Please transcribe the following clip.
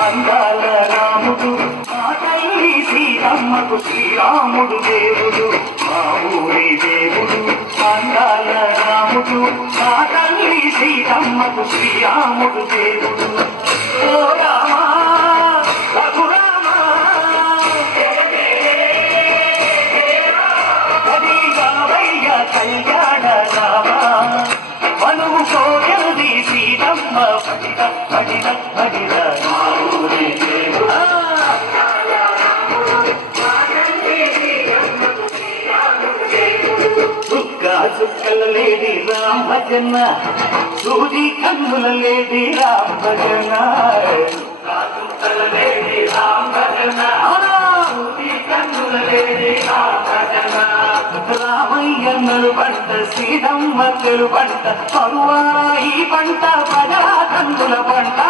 అందాల రాముడు మా తల్లి సీతమ్మకు శ్రీరాముడు దేవుడు మా ఊరి దేవుడు అందాల రాముడు మా తల్లి సీతమ్మకు శ్రీరాముడు దేవుడు ఓ రామా రఘురామా కవిగావయ్య కళ్యాణ రామా మనువు కోయది సీతమ్మ పడిద పడిద పడిద చుక్కల లేడి రామ భజన సూది కన్నుల లేడి రామ భజన చుక్కల లేడి రామ భజన సూది కన్నుల లేడి రామ భజన రామయ్య పంట సీతమ్మ పంట పరువారా ఈ పంట ప్రజా కన్నుల పంట